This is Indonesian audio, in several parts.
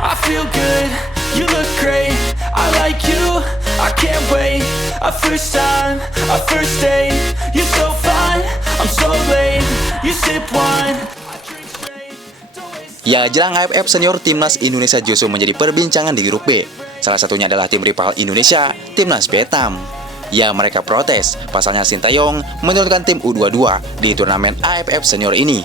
I feel good, you look great, I like you, I can't wait. A first time, a first date, you're so fine, I'm so late. You sip wine, I drink straight. Don't waste. Ya, jelang AFF Senior, Timnas Indonesia justru menjadi perbincangan di grup B. Salah satunya adalah tim rival Indonesia, Timnas Vietnam. Ya, mereka protes pasalnya Sintayong menurunkan tim U22 di turnamen AFF Senior ini.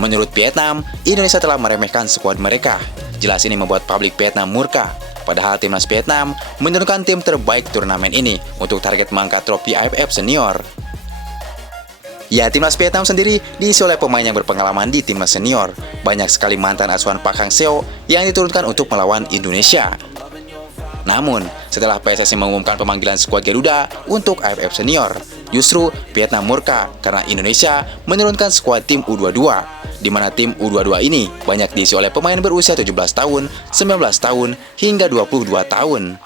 Menurut Vietnam, Indonesia telah meremehkan skuad mereka. Jelas ini membuat publik Vietnam murka. Padahal timnas Vietnam menurunkan tim terbaik turnamen ini untuk target mengangkat trofi AFF Senior. Ya, timnas Vietnam sendiri diisi oleh pemain yang berpengalaman di timnas senior. Banyak sekali mantan asuhan Park Hang-seo yang diturunkan untuk melawan Indonesia. Namun, setelah PSSI mengumumkan pemanggilan skuad Garuda untuk AFF Senior, justru Vietnam murka karena Indonesia menurunkan skuad tim U22, di mana tim U22 ini banyak diisi oleh pemain berusia 17 tahun, 19 tahun, hingga 22 tahun.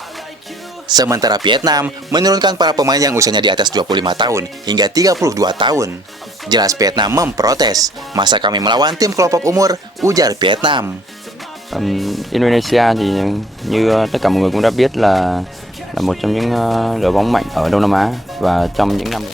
Sementara Vietnam menurunkan para pemain yang usianya di atas 25 tahun hingga 32 tahun. Jelas Vietnam memprotes, masa kami melawan tim kelompok umur, ujar Vietnam. Indonesia thì như tất cả mọi người cũng đã biết là một trong những đội bóng mạnh ở Đông Nam Á và trong những năm.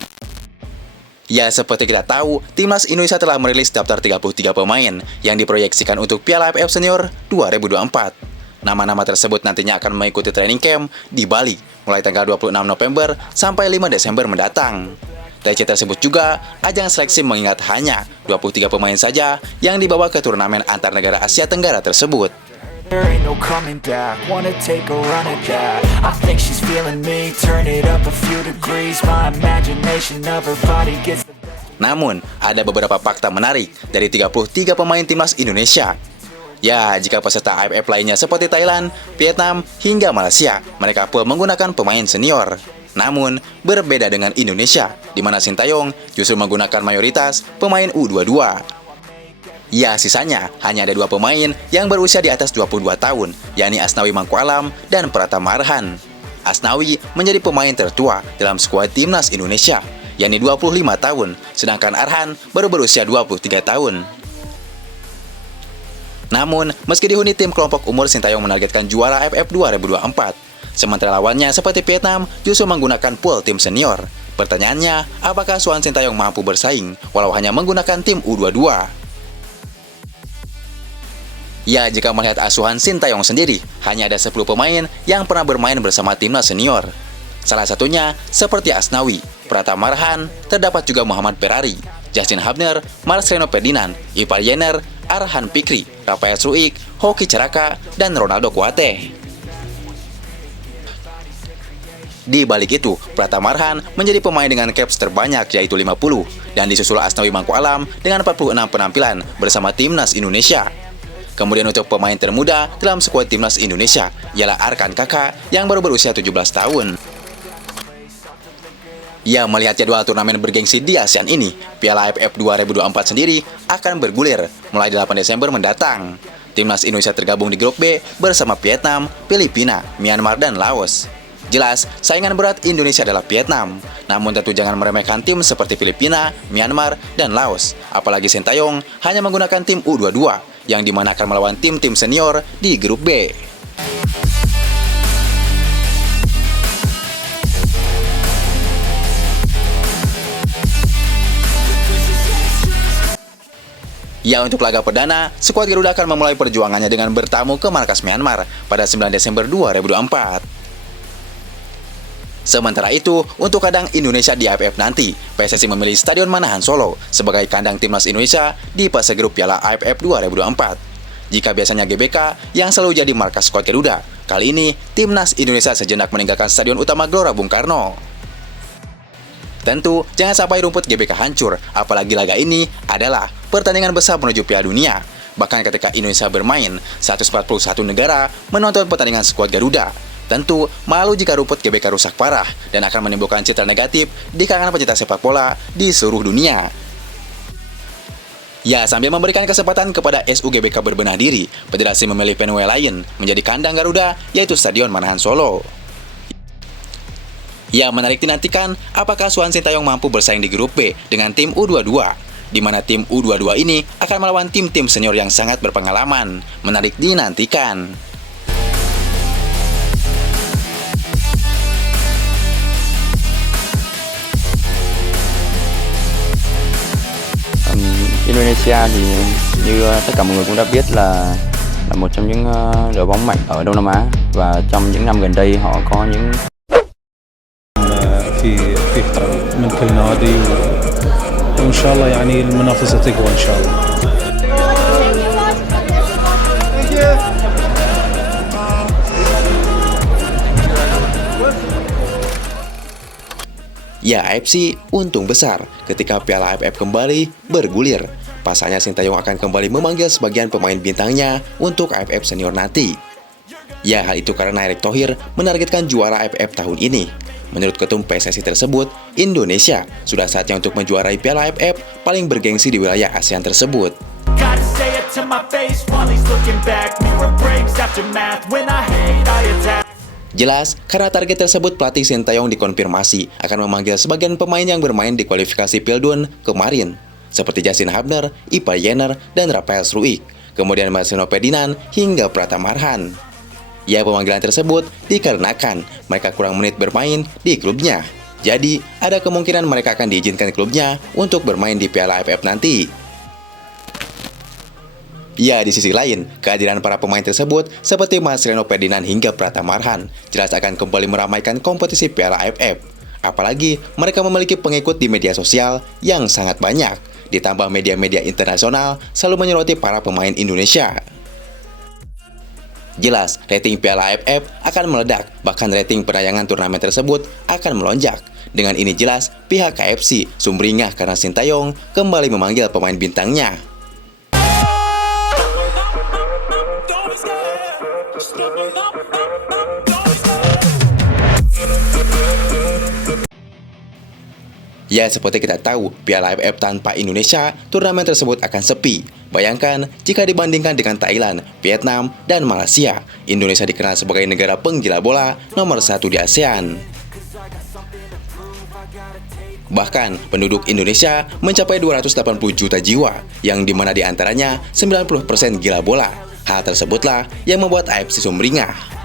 Ya, seperti kita tahu, Timnas Indonesia telah merilis daftar 33 pemain yang diproyeksikan untuk Piala AFF Senior 2024. Nama-nama tersebut nantinya akan mengikuti training camp di Bali mulai tanggal 26 November sampai 5 Desember mendatang. TC tersebut juga ajang seleksi mengingat hanya 23 pemain saja yang dibawa ke turnamen antar negara Asia Tenggara tersebut. There ain't no coming back, wanna take a run at that. I think she's feeling me, turn it up a few degrees. My imagination of her body gets the best. Namun, ada beberapa fakta menarik dari 33 pemain timnas Indonesia. Ya, jika peserta AFF lainnya seperti Thailand, Vietnam, hingga Malaysia, mereka pun menggunakan pemain senior. Namun, berbeda dengan Indonesia, di mana Sintayong justru menggunakan mayoritas pemain U22. Ya, sisanya hanya ada 2 pemain yang berusia di atas 22 tahun, yakni Asnawi Mangkualam dan Pratama Arhan. Asnawi menjadi pemain tertua dalam skuad timnas Indonesia, yakni 25 tahun, sedangkan Arhan baru berusia 23 tahun. Namun, meski dihuni tim kelompok umur, Sintayong menargetkan juara AFF 2024. Sementara lawannya seperti Vietnam justru menggunakan pool tim senior. Pertanyaannya, apakah asuhan Sintayong mampu bersaing walau hanya menggunakan tim U22? Ya, jika melihat asuhan Sintayong sendiri, hanya ada 10 pemain yang pernah bermain bersama timnas senior. Salah satunya seperti Asnawi, Pratama Arhan, terdapat juga Muhammad Ferrari, Justin Hubner, Marcelino Ferdinand, Ipar Jenner, Arhan Fikri, Rafael Struijk, Hoki Caraka, dan Ronaldo Kuate. Di balik itu, Pratama Arhan menjadi pemain dengan caps terbanyak yaitu 50, dan disusul Asnawi Mangkualam dengan 46 penampilan bersama timnas Indonesia. Kemudian untuk pemain termuda dalam skuad timnas Indonesia ialah Arkan Kaka yang baru berusia 17 tahun. Ya, melihat jadwal turnamen bergengsi di ASEAN ini, Piala AFF 2024 sendiri akan bergulir mulai 8 Desember mendatang. Timnas Indonesia tergabung di grup B bersama Vietnam, Filipina, Myanmar, dan Laos. Jelas, saingan berat Indonesia adalah Vietnam. Namun tentu jangan meremehkan tim seperti Filipina, Myanmar, dan Laos. Apalagi Sintayong hanya menggunakan tim U22, yang dimana akan melawan tim-tim senior di grup B. Ya, untuk laga perdana, skuad Garuda akan memulai perjuangannya dengan bertamu ke markas Myanmar pada 9 Desember 2024. Sementara itu, untuk kandang Indonesia di AFF nanti, PSSI memilih Stadion Manahan Solo sebagai kandang timnas Indonesia di fase grup Piala AFF 2024. Jika biasanya GBK yang selalu jadi markas skuad Garuda, kali ini timnas Indonesia sejenak meninggalkan Stadion Utama Gelora Bung Karno. Tentu, jangan sampai rumput GBK hancur, apalagi laga ini adalah pertandingan besar menuju Piala Dunia. Bahkan ketika Indonesia bermain, 141 negara menonton pertandingan skuad Garuda. Tentu, malu jika rumput GBK rusak parah dan akan menimbulkan citra negatif di kalangan pecinta sepak bola di seluruh dunia. Ya, sambil memberikan kesempatan kepada SUGBK berbenah diri, federasi memilih venue lain menjadi kandang Garuda, yaitu Stadion Manahan Solo. Ya, menarik dinantikan apakah asuhan Sintayong mampu bersaing di grup B dengan tim U22. di mana tim U22 ini akan melawan tim-tim senior yang sangat berpengalaman. Menarik dinantikan. Indonesia thì như tất cả mọi người cũng đã biết là một trong những đội bóng mạnh ở Đông Nam Á, và trong những năm gần đây họ có những في من كل نادي وإن شاء الله يعني المنافسة تقوى إن شاء الله. Ya, AFC untung besar ketika Piala AFF kembali bergulir. Pasalnya Sintayong akan kembali memanggil sebagian pemain bintangnya untuk AFF senior nanti. Ya, hal itu karena Erick Thohir menargetkan juara AFF tahun ini. Menurut ketum PSSI tersebut, Indonesia sudah saatnya untuk menjuarai Piala AFF paling bergengsi di wilayah ASEAN tersebut. Gotta say it to my face while he's looking back. Mirror breaks aftermath. When I hate, I attack. Jelas, karena target tersebut pelatih Sintayong dikonfirmasi akan memanggil sebagian pemain yang bermain di kualifikasi Pildun kemarin, seperti Justin Hubner, Ipa Jenner, dan Rafael Struijk, kemudian Marcelino Ferdinand hingga Pratama Arhan. Ya, pemanggilan tersebut dikarenakan mereka kurang menit bermain di klubnya. Jadi, ada kemungkinan mereka akan diizinkan klubnya untuk bermain di Piala AFF nanti. Ya, di sisi lain, kehadiran para pemain tersebut seperti Marcelino Ferdinand hingga Pratama Arhan jelas akan kembali meramaikan kompetisi Piala AFF. Apalagi mereka memiliki pengikut di media sosial yang sangat banyak, ditambah media-media internasional selalu menyoroti para pemain Indonesia. Jelas, rating Piala AFF akan meledak, bahkan rating penayangan turnamen tersebut akan melonjak. Dengan ini jelas, pihak KFC sumringah karena Sintayong kembali memanggil pemain bintangnya. Ya, seperti kita tahu, Piala AFF tanpa Indonesia, turnamen tersebut akan sepi. Bayangkan, jika dibandingkan dengan Thailand, Vietnam, dan Malaysia, Indonesia dikenal sebagai negara penggila bola nomor 1 di ASEAN. Bahkan, penduduk Indonesia mencapai 280 juta jiwa, yang dimana diantaranya 90% gila bola. Hal tersebutlah yang membuat AFC sumringah.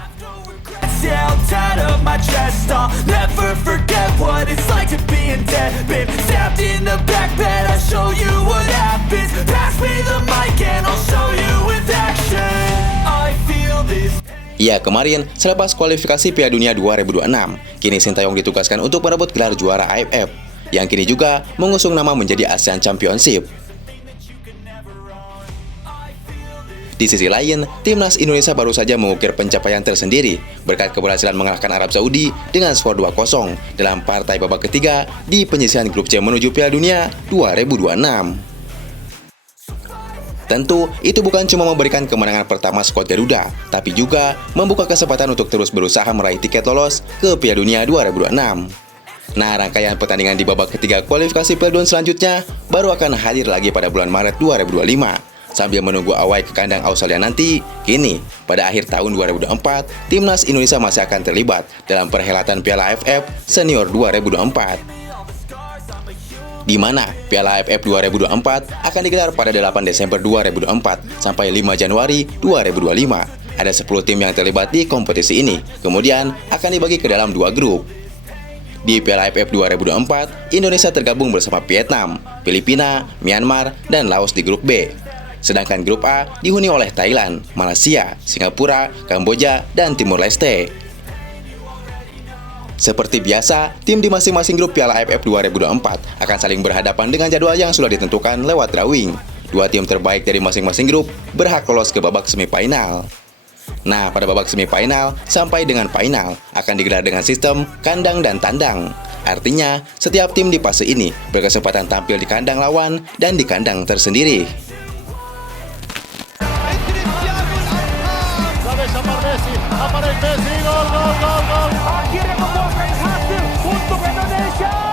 Yell tied up my chest. I'll never forget what it's like to be in debt. Been stabbed in the back bed. I'll show you what happens. Pass me the mic and I'll show you with action. I feel this. Ya, kemarin selepas kualifikasi Piala Dunia 2026, kini Sintayong ditugaskan untuk merebut gelar juara AFF, yang kini juga mengusung nama menjadi ASEAN Championship. Di sisi lain, timnas Indonesia baru saja mengukir pencapaian tersendiri berkat keberhasilan mengalahkan Arab Saudi dengan skor 2-0 dalam partai babak ketiga di penyisihan grup C menuju Piala Dunia 2026. Tentu, itu bukan cuma memberikan kemenangan pertama skuad Garuda, tapi juga membuka kesempatan untuk terus berusaha meraih tiket lolos ke Piala Dunia 2026. Nah, rangkaian pertandingan di babak ketiga kualifikasi Piala Dunia selanjutnya baru akan hadir lagi pada bulan Maret 2025. Sambil menunggu awal ke kandang Australia nanti, kini pada akhir tahun 2024, timnas Indonesia masih akan terlibat dalam perhelatan Piala AFF Senior 2024. Di mana Piala AFF 2024 akan digelar pada 8 Desember 2024 sampai 5 Januari 2025. Ada 10 tim yang terlibat di kompetisi ini, kemudian akan dibagi ke dalam 2 grup. Di Piala AFF 2024, Indonesia tergabung bersama Vietnam, Filipina, Myanmar, dan Laos di grup B. Sedangkan grup A dihuni oleh Thailand, Malaysia, Singapura, Kamboja, dan Timur Leste. Seperti biasa, tim di masing-masing grup Piala AFF 2024 akan saling berhadapan dengan jadwal yang sudah ditentukan lewat drawing. 2 tim terbaik dari masing-masing grup berhak lolos ke babak semifinal. Nah, pada babak semifinal sampai dengan final akan digelar dengan sistem kandang dan tandang. Artinya, setiap tim di fase ini berkesempatan tampil di kandang lawan dan di kandang tersendiri. Aquí recompone el Hassel junto con Indonesia.